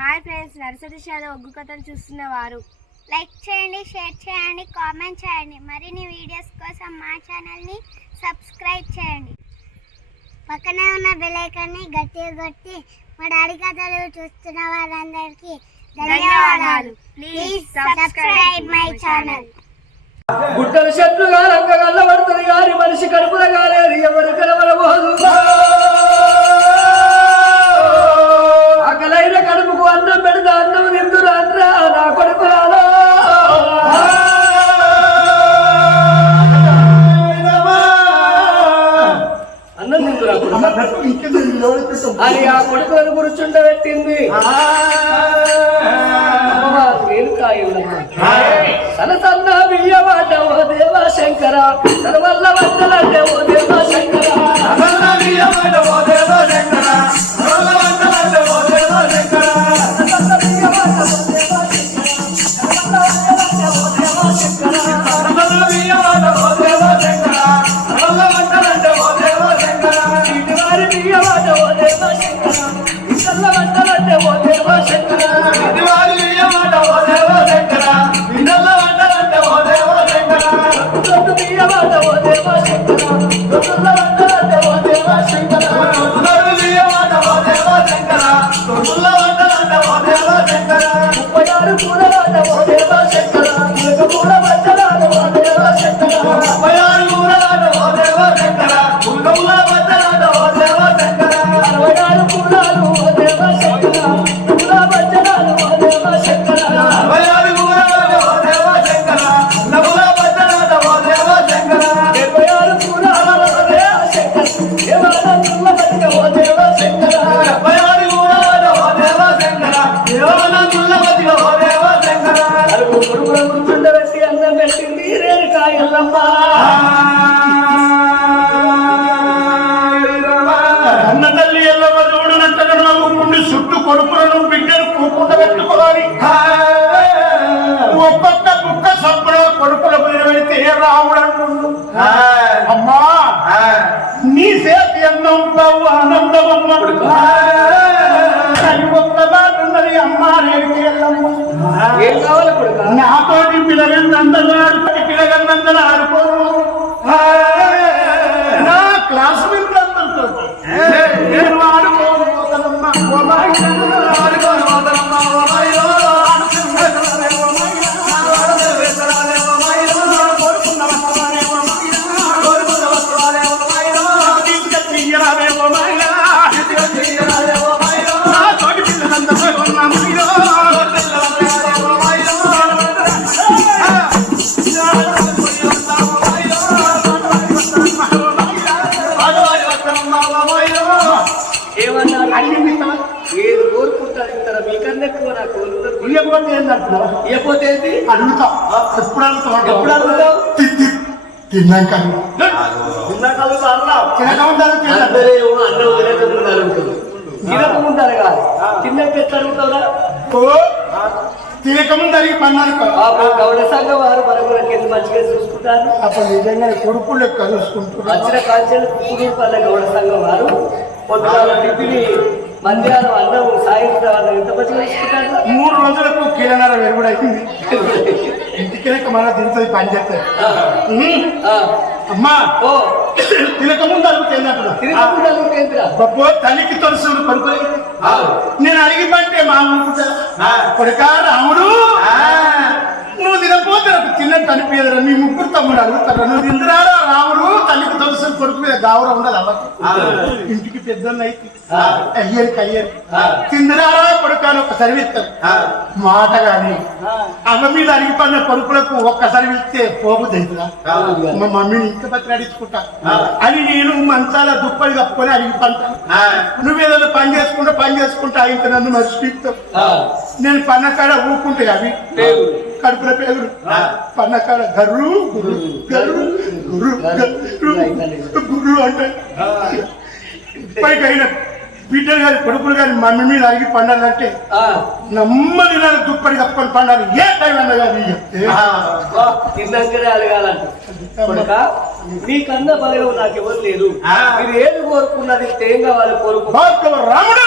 Hi friends nursery షాలో ఒగ్గు కథలు చూస్తున్న వారు. లైక్ చేయండి షేర్ చేయండి కామెంట్ చేయండి. మరిన్ని వీడియోస్ కోసం మా ఛానల్ని సబ్స్క్రైబ్ చేయండి. పక్కనే ఉన్న బెల్ ఐకాన్ని గట్టిగా కొట్టి మా డాడీ కథలు చూస్తున్న వారందరికీ ధన్యవాదాలు. ప్లీజ్ సబ్స్క్రైబ్ మై ఛానల్ గుట్టలు చెట్లుగా రంగగల్ల పడుతుంది గాని మనిషి కడుపుల గాలేదు ఎవరు కనబడబోదు శంకర తన వల్ల Pura no deva నాతోటి పిల్లగందందరూ ఆడుకొని పిల్లగందందరూ ఆడుకోను ఇయ్యకపోతే ఏందంటున్నావు ఇకపోతే ఏంటి? అడుగుతా. ఎప్పుడు అడుగుతావు ఎప్పుడు అడుగుతావు? తిన్నాక. ఉన్నకాలు అన్నావు తినక ఉండాలి తినక. అందరేమో అన్నం తినక ముందు అడుగుతారు తినక ముందు అడగాలి. తిన్నాక ఎట్లా అడుగుతావురా? ఓ, తినక ముందు అడిగి పన్నాను పాపం గౌడ సంఘం వారు మన కొరకు ఎంత మంచిగా చూసుకుంటారు? అప్పుడు నిజంగా కొడుకు లెక్క చూసుకుంటున్నా వచ్చిన కాల్చెలు పుడూరుపల్లె గౌడ సంఘం వారు. పొద్దుగాల టిఫిని మధ్యాహ్నం అన్నం సాయంత్రం అన్నం ఎంత మంచిగా చూసుకుంటారు? మూడు రోజులకు కిలోన్నర వెలుగుడు అయింది ఇంటికి మళ్ళీ తింటుంది పని ఆ, అమ్మా ఓ. తినక ముందు అడుగుతుంది గొప్ప తల్లికి తొలుసుడు కొడుకు నేను అడిగి పంటే మా అనుకుంటా కొడుక రాముడు? తినపోతే నాకు తిన్నట్టు అనిపించదు మీ ముగ్గురు తమ్ముడు అడుగుతారు. నువ్వు తిందిరారా రాముడు? తల్లికి తొలుసుడు కొడుకు మీద గౌరవం ఉండదు అవ్వదు ఇంటికి పెద్దన్న అయితే. అయ్యరికి అయ్యరు. తిందిరారా కొడుకు అని ఒకసారి విత్తారు మాట కానీ. అమ్మ మీద అడిగి కొడుకులకు ఒక్కసారి ఇస్తే పోగు మా మమ్మీని ఇంత పత్రి బతిలాడించుకుంటా అని నేను మంచాల దుప్పటి కప్పుకొని అడిగి పంటాను నువ్వు ఏదైనా పని చేసుకుంటా పని చేసుకుంటా ఇంత నన్ను మర్చిపోతావు నేను పన్నకాడ ఊకుంటే అవి. కడుపుల పేగులు పన్నకాడ గర్రు గుర్రు గర్రు గుర్రు. గర్రు గుర్రు అంటే ఇప్పటికైనా బిడ్డలు కానీ కొడుకులు కానీ మమ్మీ మీద అడిగి పండాలంటే నెల దుప్పటి కప్పుకొని పండాలి. ఏ టైం అన్నా కానీ చెప్తే తిన్నాకనే అడగాలంట. మీకన్నా బలగం నాకు ఎవరు లేరు మీరు ఏది కోరుకున్నది ఏం కావాలి కోరుకు రాముడు!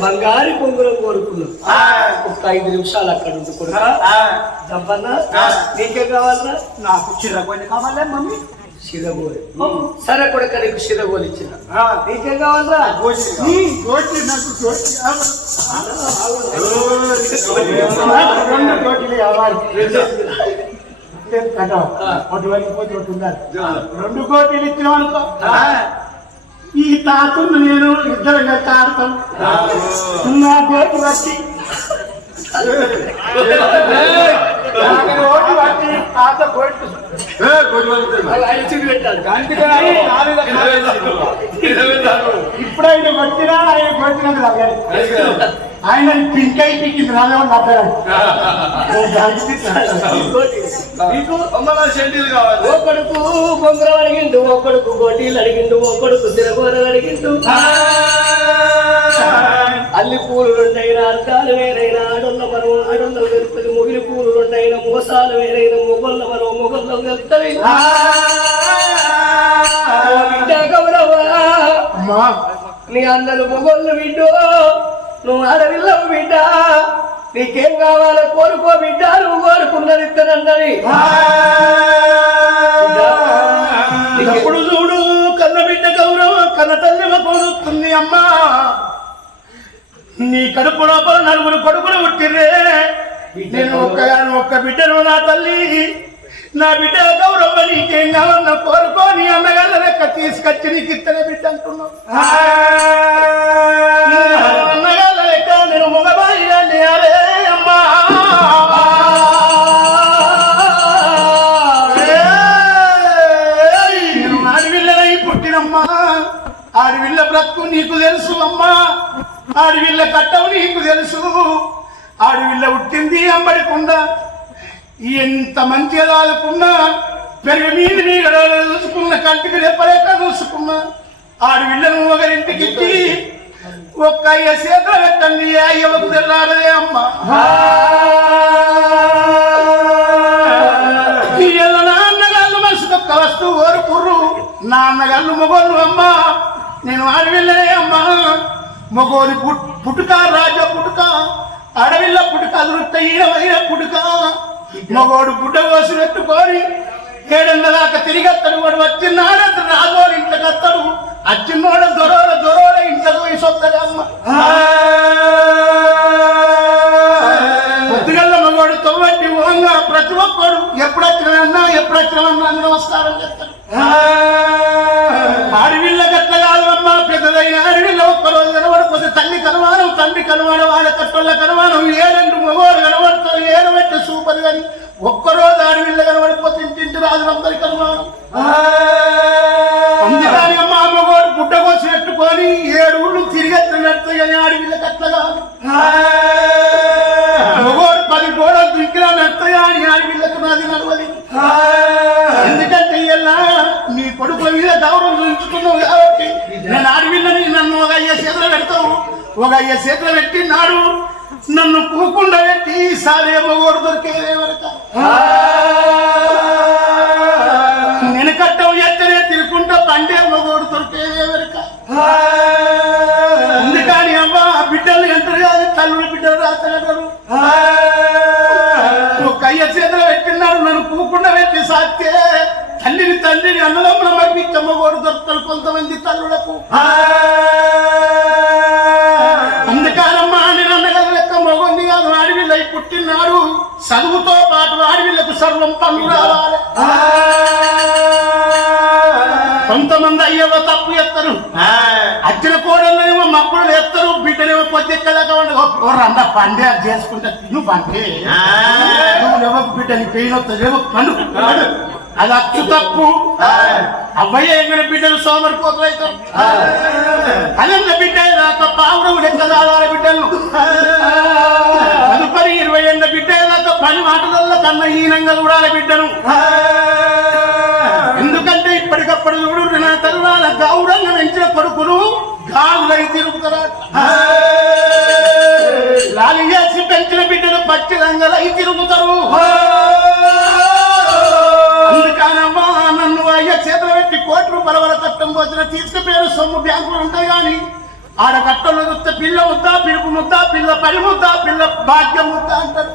బంగారు పొంగురం కోరుకున్నాం. ఒక ఐదు నిమిషాలు అక్కడ ఉంది కొడుక దబ్బన్నా నీకే కావాలన్నా నాకు చిరకొని కావాలే మమ్మీ? శిరగోలి సరే కొడుక నీకు శిరగోలి ఇచ్చిన. నీకే నాకు కావాలి? ఉండాలి రెండు కోటీలు ఇచ్చిన అనుకో. ఈ తాతను నేను ఇద్దరు ఆడతాం నా కోటి వచ్చి ఓటు వచ్చి తాత కోటి ఆయన చూపి పెట్టాడు ఇప్పుడు ఆయన కొట్టినా ఆయన కొట్టినది రాలేదు ఆయన పింక్ అయి పీకింది రాలేమో నవ్వాడు నీకు ఓ కొడుకు బొంగరం అడిగిండు ఓ కొడుకు గోటీలు అడిగిండు ఓ కొడుకు సిరగోరలు అడిగిండు. అల్లి పూలు రెండైన అర్థాలు వేరైన ఆడొల్ల మరో ఆడొల్ల వెళ్తుంది ముగిలి పూలు రెండైన మోసాలు వేరైన మొగొల్ల మరో మొగొల్ల అమ్మా. నీ అన్నలు మొగోళ్ళు బిడ్డు నువ్వు ఆడవిల్లవు బిడ్డ. నీకేం కావాలో కోరుకో బిడ్డ. నువ్వు కోరుకున్నది ఇద్దరన్నది ఎప్పుడు చూడు కన్న బిడ్డ గౌరవం కన్న తల్లి కొడుతుంది అమ్మా. నీ కడుపు లోపల నలుగురు కొడుకులు పుట్టిర్రే. నేను ఒక్క ఒక్క బిడ్డను నా తల్లి. నా బిడ్డ గౌరవం నీకేం కావాలన్నా కోరుకో. నీ అన్నగాళ్ళ లెక్క తీసుకొచ్చి నీకు ఇత్తనే బిడ్డ అంటున్నావు. నేను మగబాయిగా అమ్మా. నేను పుట్టినమ్మా. ఆడవిల్ల బ్రతుకు నీకు తెలుసు అమ్మా. ఆడవిల్ల కట్టవు నీకు తెలుసు. ఆడవిల్ల ఉట్టింది అంబడికుండా ఎంత మంచిగా దాదుకున్నా పెరుగు మీద మీద చూసుకున్న కంటికి రెప్పలేక చూసుకున్నా. ఆడవిళ్ళను ఒకరింటికి ఇచ్చి ఒక్క అయ్య చేతులు పెట్టండి అయ్యవకు తెల్లారదే అమ్మా. నాన్నగాళ్ళు మనసుకు ఒక్క వస్తువు కోరుకుర్రు నాన్నగాళ్ళు మొగోళ్ళు అమ్మా. నేను అడవిలే అమ్మా. మొగోని పుట్టుక రాజ పుట్టుక. అడవిల్ల పుట్టుక అదురుట్ట ఈడవైన పుట్టుక. మగోడు పుట్ట కోసి పెట్టుకొని ఏడన్న తిరిగి అత్తడు వాడు వచ్చినాడు అతను రాజోడు ఇంట్లోకి అత్తడు అచ్చిన్నోడు దొరోడ దొరోడ ఇంట్లోకి పోయి సొత్తడే అమ్మ. పొద్దుగల్ల మగోడు తొవ్వట్టి ఓంగా ప్రతి ఒక్కడు ఎప్పుడు వచ్చినా ఎప్పుడు వచ్చినా నమస్కారం చేస్తాడు. అడవిల్ల గట్ల కాదు అమ్మ పెద్దదైన అడవిల్ల ఒక్కరోజు కనబడిపోతే తల్లి కనవానం తండ్రి కనవానం వాళ్ళ కట్టోళ్ళ కనవానం ఏడంటు మగవాడు కనబడతారు ఏడబెట్టి సూపర్ కానీ ఒక్కరోజు అడవిల్ల కనబడిపోతే ఇంటింటి రాజులందరి కనవానం అందుకని మగవాడు అని పెట్టుకొని ఏడు ఊళ్ళు తిరిగెత్తినట్టు కానీ కాదు పది గోడలు దింకినా మెత్తగా అని అడవిళ్ళకు నాది నడవది. ఎందుకంటే ఇలా నీ కొడుకు మీద గౌరవం చూపించుకున్నావు కాబట్టి నేను ఆడవిల్లని నన్ను ఒక అయ్య చేతులు పెడతావు. ఒక అయ్య చేతులు పెట్టి నాడు నన్ను కూకుండా పెట్టి ఈసారి ఏమో ఓడు దొరికేదే వరకు. రావాలి కొంతమంది అయ్యవ తప్పు ఎత్తరు. అచ్చిన కోడళ్ళేమో మక్కుడు ఎత్తరు బిడ్డనేమో పొద్దుక్కలేక రండ పండే అది చేసుకుంటా. తిను పండే నువ్వు ఎవరికి బిడ్డని పెయిన్ వస్తుంది ఏమో పండు. అది అచ్చు తప్పు. అబ్బాయి ఎగిన బిడ్డలు సోమరిపోతులు అవుతారు అదన్న బిడ్డ దాకా పావురం లెక్క దాదాల బిడ్డలు కన్న హీనంగా చూడాలి బిడ్డను. ఎందుకంటే ఇప్పటికప్పుడు చూడు నా తరువాల గౌరంగా పెంచిన కొడుకులు గాలులై తిరుగుతారా? లాలి చేసి పెంచిన బిడ్డలు పచ్చి రంగలై తిరుగుతారు. అందుకనమ్మా నన్ను అయ్య చేతులు పెట్టి కోటి రూపాయల వరకు కట్టం పోసిన తీసుకుపోయారు సొమ్ము బ్యాంకులు ఉంటాయి కానీ ఆడ కట్టలు చూస్తే పిల్ల ముద్ద పిలుపు ముద్దా పిల్ల పని ముద్దా పిల్ల భాగ్యం ముద్దా అంటారు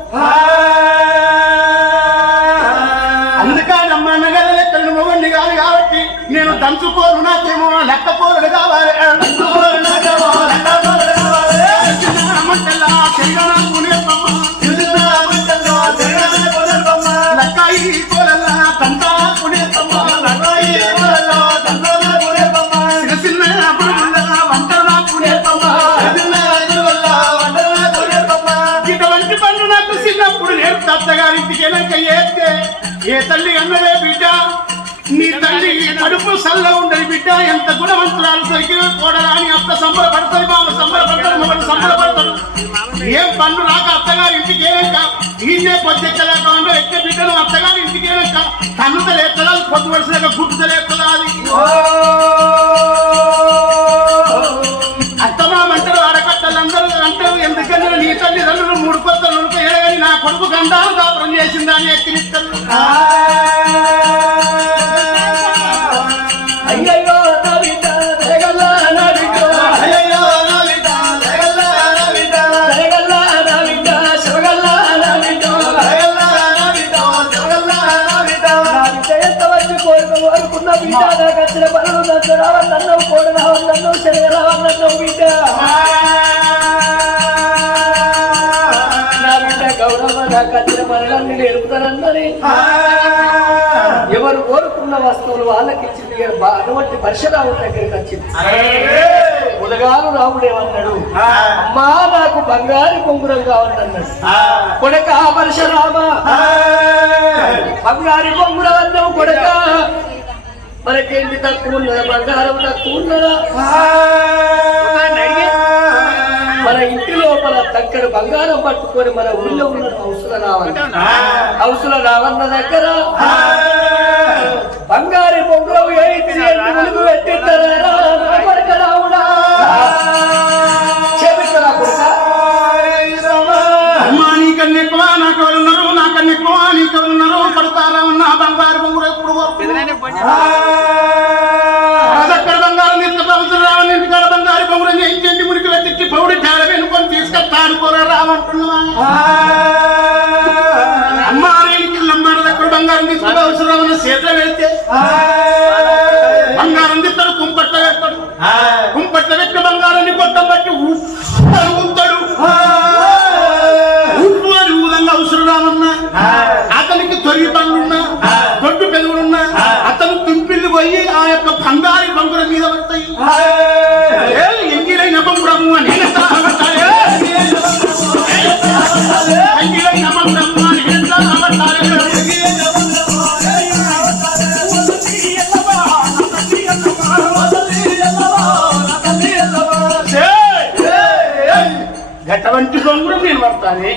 అందుకని అమ్మ నగల లెక్కలు మొగండి కాదు కాబట్టి నేను దంచుకోను నాకేమో లెక్క పోరడు కావాలి. లెక్క ఈ కోరల్లా పునేపమ్మ. చిన్న తంతా పునేపమ్మ. దొరికిన కూడా అని అత్త సంబరపడతాయి మామ సంబరపడతారు మమ్మల్ని సంబరపడతారు. ఏం పన్ను రాక అత్తగారి ఇంటికి ఏనక ఈయనే పొద్దెక్కలేక ఉండో ఎక్క బిడ్డను అత్తగారి ఇంటికి ఏనక కన్నుత లేస్తుందా పొద్దు వరుసగా గుడ్డుత లేస్తుందా అది? అత్తమామంటారు ఆడకట్టలందరూ అంటారు ఎందుకన్నా నీ తల్లిదండ్రులు మూడు కొత్తలు ఉంటాయి కానీ నా కొడుకు గండాలు కాపురం చేసిందని ఎక్కిరిస్తారు. పనులన్నీ నేర్పుతానన్నది ఎవరు కోరుకున్న వస్తువులు వాళ్ళకి ఇచ్చింది అటువంటి పరశురాముడి దగ్గరికి వచ్చింది ఉదగాలు రాముడేమన్నాడు అమ్మా నాకు బంగారు కొంగురం కావాలన్నాడు కొడక పరశురామ బంగారు కొంగురం అన్నావు కొడక. మనకేంటి తక్కువ ఉన్నదా? బంగారం తక్కువ ఉన్నదా? మన ఇంటి లోపల దగ్గర బంగారం పట్టుకొని మన ఊళ్ళో ఉన్న హౌసుల రావన్న హౌసుల రావన్న దగ్గర బంగారు పొంగురం ఎయితి ములుగు పెట్టిస్తారా? నీకన్నా పడతారా ఉన్న బంగారు బొంగురు ఎప్పుడు తీసుకొస్తాను కూర రామంటున్నావా? గట్టవంటి బంగురం నేను పడతానే